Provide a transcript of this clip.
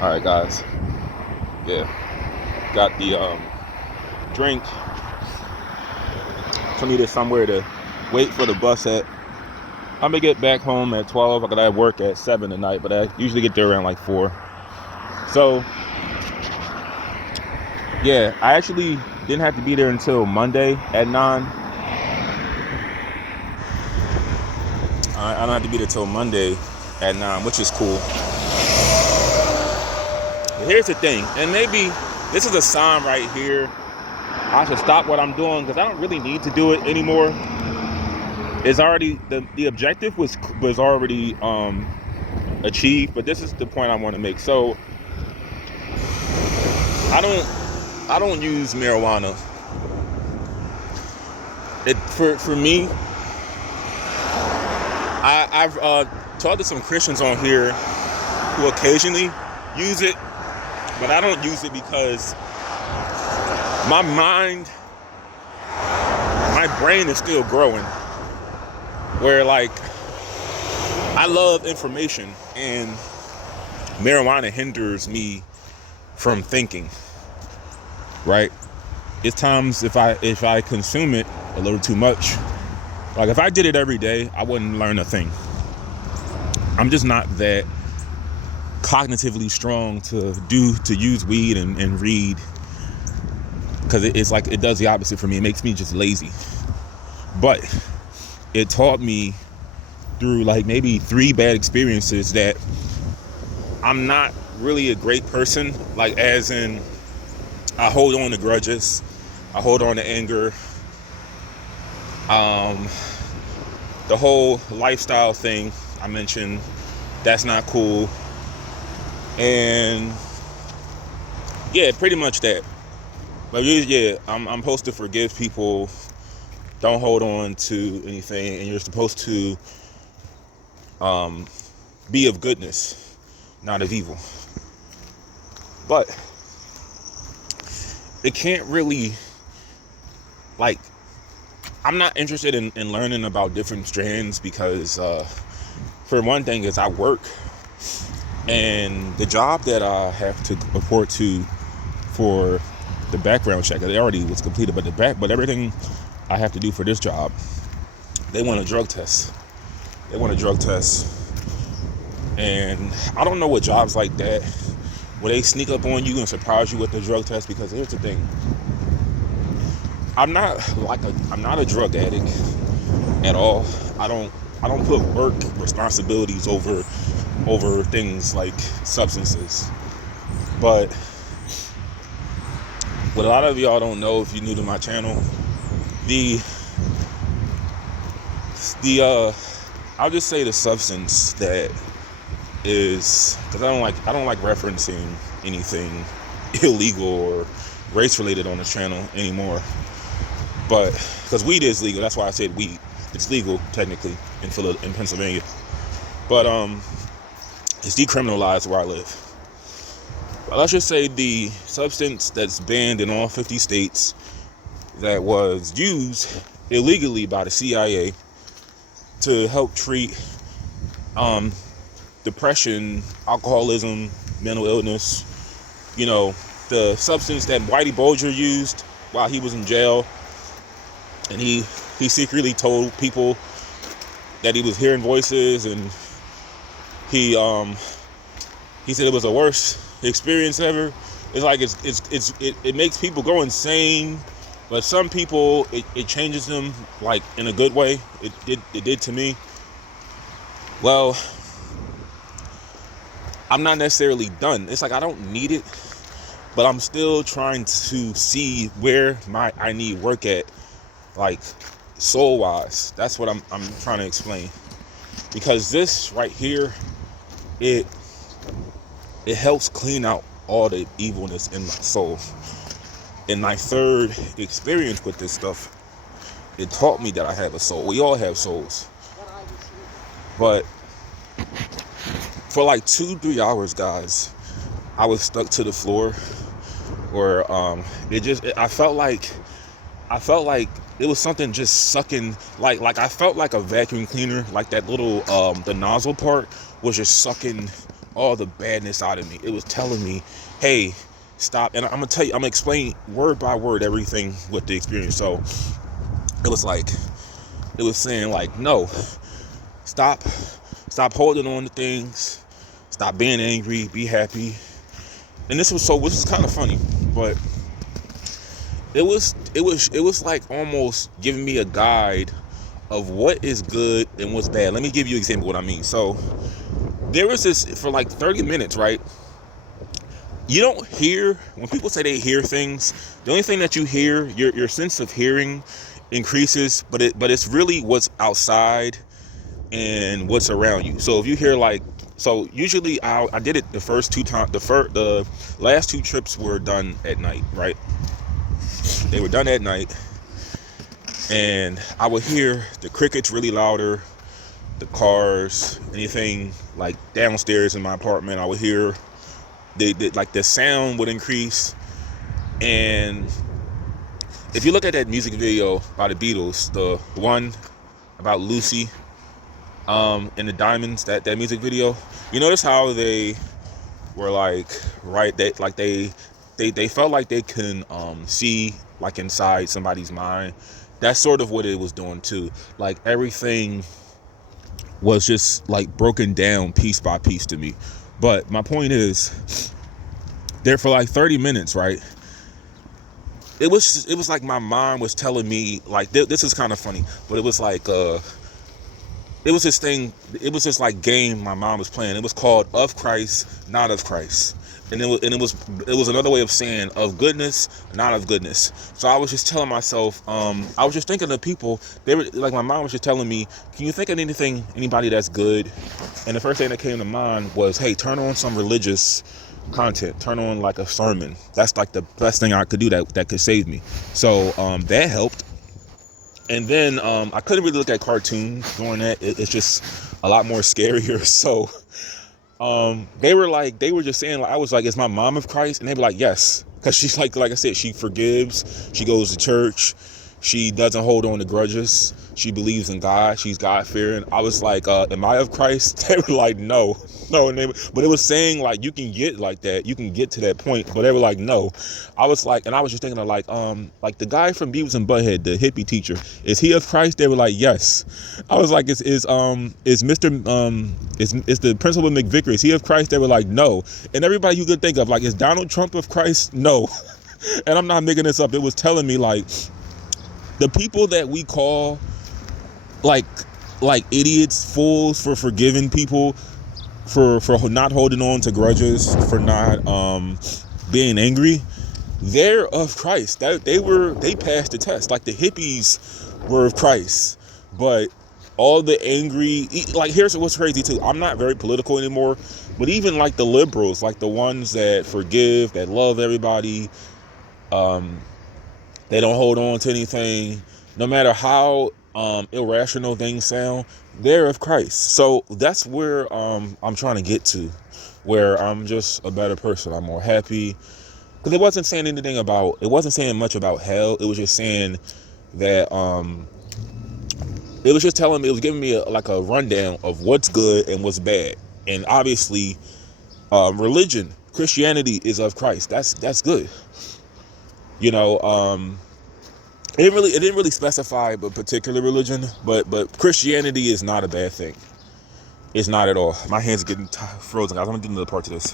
All right, guys. Yeah, got the drink. So needed somewhere to wait for the bus at. I'm gonna get back home at 12. I gotta have work at 7 tonight, but I usually get there around like 4. So yeah, I actually didn't have to be there until Monday at 9. I don't have to be there till Monday at 9, which is cool. But here's the thing, and maybe this is a sign right here. I should stop what I'm doing because I don't really need to do it anymore. It's already the objective was already achieved, but this is the point I want to make. So I don't use marijuana. For me, I've talked to some Christians on here who occasionally use it, but I don't use it because my brain is still growing. Where like I love information, and marijuana hinders me from thinking. Right? It's times if I consume it a little too much. Like if I did it every day, I wouldn't learn a thing. I'm just not that cognitively strong to use weed and read, because it's like it does the opposite for me. It makes me just lazy. But it taught me through like maybe 3 bad experiences that I'm not really a great person. Like as in, I hold on to grudges, I hold on to anger. The whole lifestyle thing I mentioned, that's not cool. And yeah, pretty much that. But yeah, I'm supposed to forgive people, don't hold on to anything, and you're supposed to be of goodness, not of evil. But it can't really, like, I'm not interested in learning about different strands because for one thing is I work, and the job that I have to report to for the background check, it already was completed, but everything I have to do for this job, they want a drug test. And I don't know what jobs like that where they sneak up on you and surprise you with the drug test, because here's the thing. I'm not a drug addict at all. I don't put work responsibilities over things like substances. But what a lot of y'all don't know, if you're new to my channel, I'll just say the substance that is, because I don't like referencing anything illegal or race related on this channel anymore. But because weed is legal, that's why I said weed. It's legal technically in Pennsylvania, but it's decriminalized where I live. But let's just say the substance that's banned in all 50 states that was used illegally by the CIA to help treat depression, alcoholism, mental illness. You know, the substance that Whitey Bulger used while he was in jail, and he secretly told people that he was hearing voices, and he said it was the worst experience ever. It's like it makes people go insane, but some people it changes them, like in a good way. It did to me. Well, I'm not necessarily done. It's like I don't need it, but I'm still trying to see where I need work at, like soul wise. That's what I'm trying to explain, because this right here, it helps clean out all the evilness in my soul. In my 3rd experience with this stuff, it taught me that I have a soul. We all have souls. But for like 2-3 hours, guys, I was stuck to the floor, or I felt like it was something just sucking, like I felt like a vacuum cleaner, like that little the nozzle part was just sucking all the badness out of me. It was telling me, hey, stop. And I'm gonna tell you, I'm gonna explain word by word everything with the experience. So it was like, it was saying like, no, stop holding on to things, stop being angry, be happy. And this was kind of funny, but it was like almost giving me a guide of what is good and what's bad. Let me give you an example of what I mean. So there was this for like 30 minutes, right? You don't hear, when people say they hear things, the only thing that you hear, your sense of hearing increases, but it's really what's outside and what's around you. So if you hear like, so usually I did it the first two times, the last two trips were done at night, right? They were done at night, and I would hear the crickets really louder, the cars, anything like downstairs in my apartment, I would hear like the sound would increase. And if you look at that music video by the Beatles, the one about Lucy, and the Diamonds, that music video, you notice how they were like, right, that like they felt like they can see like inside somebody's mind. That's sort of what it was doing too. Like everything was just like broken down piece by piece to me. But my point is, there for like 30 minutes, right? It was like my mind was telling me, like, this is kind of funny, but it was like it was this thing, it was this like game my mom was playing. It was called Of Christ, Not of Christ. And it was another way of saying of goodness, not of goodness. So I was just telling myself, I was just thinking of people, they were like, my mom was just telling me, can you think of anybody that's good? And the first thing that came to mind was, hey, turn on some religious content, turn on like a sermon. That's like the best thing I could do that could save me. So that helped. And then I couldn't really look at cartoons during that. It's just a lot more scarier. So they were just saying, like, I was like, is my mom of Christ? And they were like, yes, because she's like I said, she forgives, she goes to church, she doesn't hold on to grudges, she believes in God, she's God-fearing. I was like, am I of Christ? They were like, no. But it was saying like, you can get like that, you can get to that point, but they were like, no. I was like, and I was just thinking of like the guy from Beavis and Butthead, the hippie teacher, is he of Christ? They were like, yes. I was like, is the Principal McVicker, is he of Christ? They were like, no. And everybody you could think of, like, is Donald Trump of Christ? No. And I'm not making this up. It was telling me, like, the people that we call like idiots, fools for forgiving people, for not holding on to grudges, for not being angry, they're of Christ. They passed the test. Like the hippies were of Christ, but all the angry, like, here's what's crazy too. I'm not very political anymore, but even like the liberals, like the ones that forgive, that love everybody, they don't hold on to anything, no matter how irrational things sound, they're of Christ. So that's where I'm trying to get to, where I'm just a better person. I'm more happy. Because it wasn't saying much about hell. It was just saying that it was just telling me, it was giving me a rundown of what's good and what's bad. And obviously religion, Christianity is of Christ. That's good. You know, it didn't really specify a particular religion, but Christianity is not a bad thing. It's not at all. My hands are getting frozen, guys. I'm gonna do another part to this.